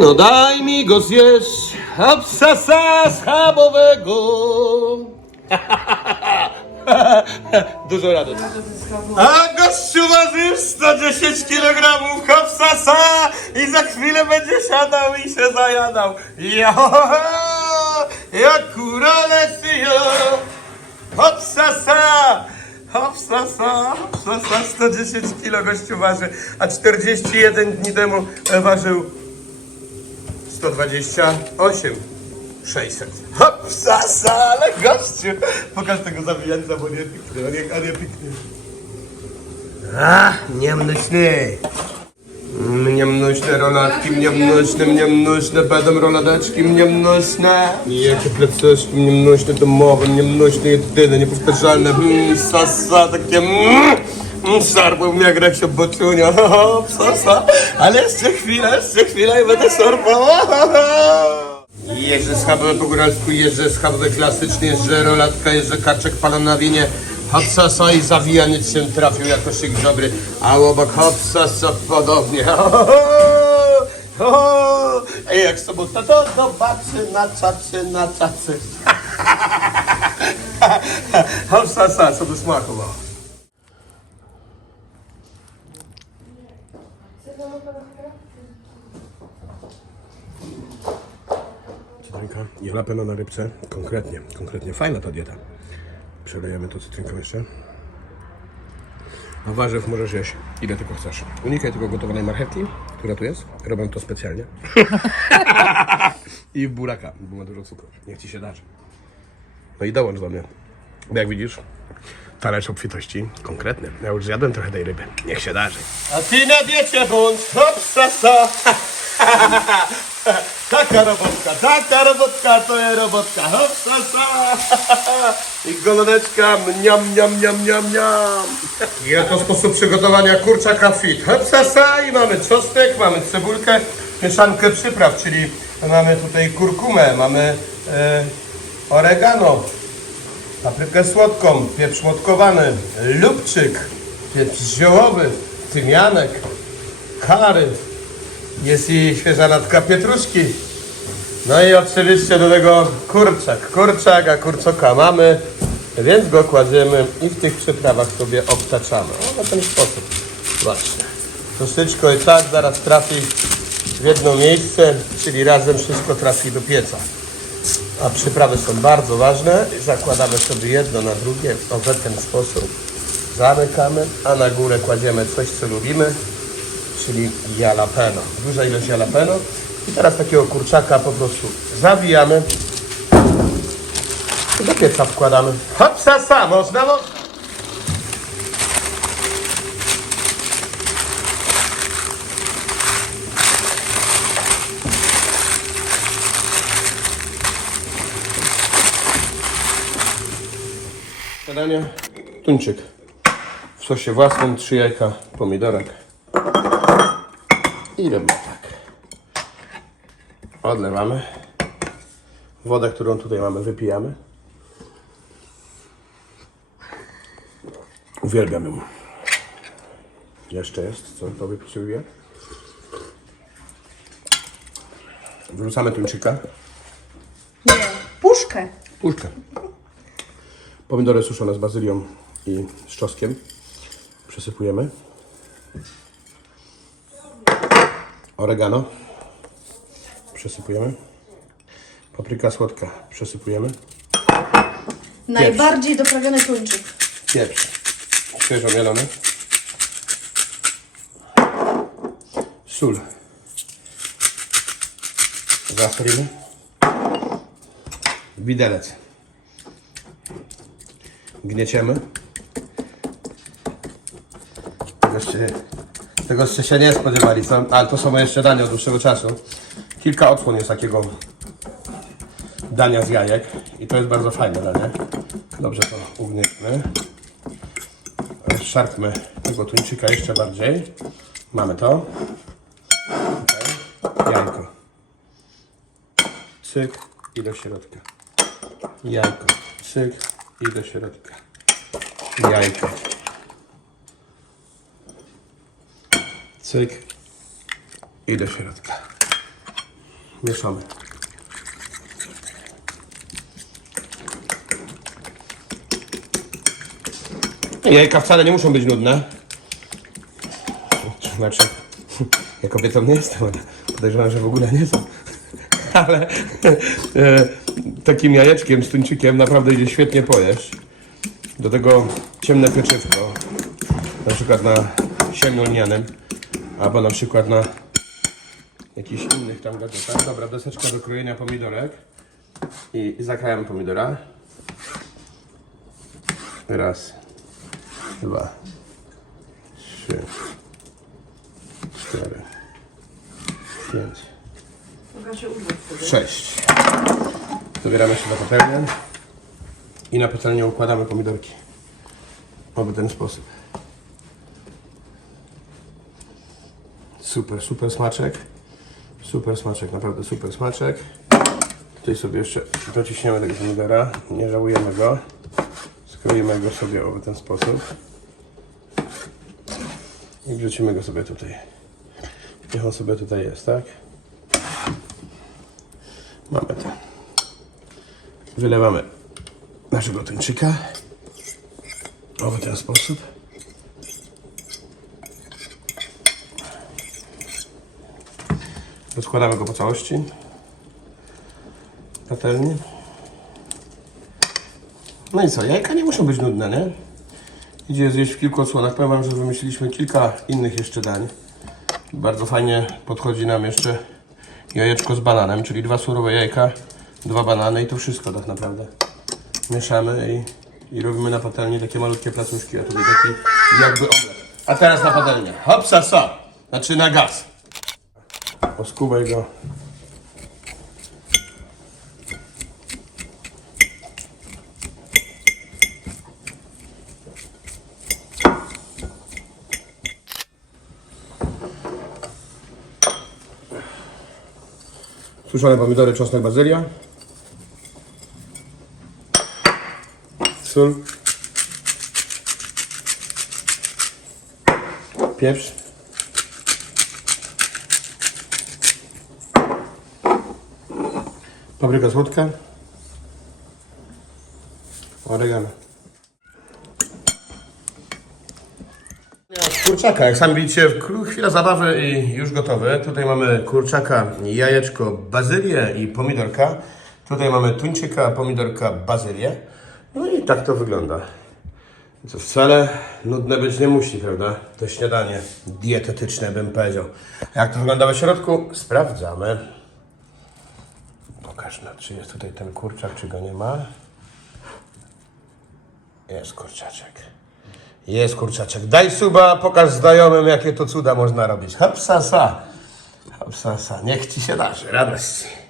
No daj mi go zjeść, obsasa schabowego. Dużo radości. A gościu waży 110 kg hopsasa i za chwilę będzie siadał i się zajadał. Ja, jak kurolec, jo. Hopsasa! Hopsasa! Hopsasa! 110 kg gościu waży, a 41 dni temu ważył 128 600. Hopsasa! Ale gościu! Pokaż tego zawijańca, bo nie piknie, on nie, on nie piknie. A, niemnośny! Mnie mnośne rolatki, mnie mnośne, mnie mnośne, będą roladeczki, mnie mnośne. Jakie plececzki, mnie mnośne domowe, mnie mnośne jedyne, niepowtarzalne, mm, sasa, takie mm, Szarpał jak jak się boczunia, sasa, ale jeszcze chwilę, jeszcze chwilę i będę szarpał. Jeżdżę schabowe po góralsku, jeżdżę schabowe klasycznie, jeżdżę rolatka, jeżdżę kaczek palon na winie. Hopsasa i zawijaniec się trafił jako szyk dobry, a obok hopsasa podobnie. Ej, jak sobota to zobaczy na czacie, na czacie. Hopsasa, co by smakowało. Cytrynka, jalapeno na rybce, konkretnie, konkretnie, fajna ta dieta. Przelejemy to cytrynką jeszcze. A warzyw możesz jeść ile tylko chcesz. Unikaj tylko gotowanej marchewki, która tu jest. Robię to specjalnie. I buraka, bo ma dużo cukru. Niech ci się darzy. No i dołącz do mnie. Bo jak widzisz, talerz obfitości konkretny. Ja już zjadłem trochę tej ryby. Niech się darzy. A ty na diecie bądź, hopsasa. Taka robotka, taka robotka, to jest robotka. Hopsasa. I goloneczka, mniam, mniam, mniam, mniam, mniam. I oto sposób przygotowania kurczaka fit. Hopsasa i mamy czosnek, mamy cebulkę, mieszankę przypraw, czyli mamy tutaj kurkumę, mamy e, oregano, paprykę słodką, pieprz motkowany, lubczyk, pieprz ziołowy, tymianek, kary, jest i świeża natka pietruszki. No i oczywiście do tego kurczak. Kurczak, a kurczoka mamy, więc go kładziemy i w tych przyprawach sobie obtaczamy. O, na ten sposób. Właśnie. Troszeczkę i tak zaraz trafi w jedno miejsce, czyli razem wszystko trafi do pieca. A przyprawy są bardzo ważne. Zakładamy sobie jedno na drugie o w ten sposób. Zamykamy, a na górę kładziemy coś, co lubimy, czyli jalapeno. Duża ilość jalapeno. I teraz takiego kurczaka po prostu zawijamy i do pieca wkładamy. Hopsa, można, można. Śniadanie, tuńczyk w sosie własnym, trzy jajka, pomidorek i robimy tak. Odlewamy. Wodę, którą tutaj mamy, wypijamy. Uwielbiam ją. Jeszcze jest, co to wypisuje. Wrzucamy tuńczyka. Nie, puszkę. Puszkę. Pomidory suszone z bazylią i z czosnkiem. Przesypujemy. Oregano. Przesypujemy. Papryka słodka. Przesypujemy. Najbardziej doprawiony tuńczyk. Pieprz. Świeżo mielony. Sól. Zasolimy. Widelec. Gnieciemy. Tegoście, tegoście się nie spodziewali, co? ale to są moje śniadanie od dłuższego czasu. Kilka odsłon jest takiego dania z jajek i to jest bardzo fajne danie. Dobrze to ugniemy. Szarpmy tego tuńczyka jeszcze bardziej. Mamy to. Tutaj. Jajko. Cyk i do środka. Jajko. Cyk i do środka. Jajko. Cyk i do środka. Mieszamy. Jajka wcale nie muszą być nudne. Znaczy, ja kobietą nie jestem, podejrzewam, że w ogóle nie są. Ale e, takim jajeczkiem z tuńczykiem naprawdę idzie świetnie pojeść. Do tego ciemne pieczywko, na przykład na siemiu lnianym, albo na przykład na jakichś innych tam gadżetach. Dobra, deseczka do krojenia pomidorek i zakrajamy pomidora. Raz, dwa, trzy, cztery, pięć, sześć. Zabieramy się na patelnię i na patelnię układamy pomidorki. Oby ten sposób. Super, super smaczek. Super smaczek, naprawdę super smaczek. Tutaj sobie jeszcze dociśniemy tego pomidora, nie żałujemy go. Skroimy go sobie w ten sposób. I wrzucimy go sobie tutaj. Niech on sobie tutaj jest, tak? Mamy to. Wylewamy naszego tuńczyka. O, w ten sposób. Rozkładamy go po całości. Patelnie. No i co, jajka nie muszą być nudne, nie? Idzie je zjeść w kilku odsłonach. Powiem Wam, że wymyśliliśmy kilka innych jeszcze dań. Bardzo fajnie podchodzi nam jeszcze jajeczko z bananem, czyli dwa surowe jajka, dwa banany i to wszystko tak naprawdę. Mieszamy i, i robimy na patelni takie malutkie placuszki, a tutaj taki jakby omlet. A teraz na patelnię. Hopsa sa! Znaczy na gaz. Poskubaj go. Suszone pomidory, czosnek, bazylia. Sól. Pieprz. Papryka słodka. Oregano. Kurczaka, jak sami widzicie, chwila zabawy i już gotowy. Tutaj mamy kurczaka, jajeczko, bazylię i pomidorka. Tutaj mamy tuńczyka, pomidorka, bazylię. No i tak to wygląda. Co wcale nudne być nie musi, prawda? To śniadanie dietetyczne bym powiedział. Jak to wygląda w środku? Sprawdzamy. No, czy jest tutaj ten kurczak, czy go nie ma. Jest kurczaczek. Jest kurczaczek. Daj suba, pokaż znajomym, jakie to cuda można robić. Hopsasa. Hopsasa. Niech ci się darzy. Radości.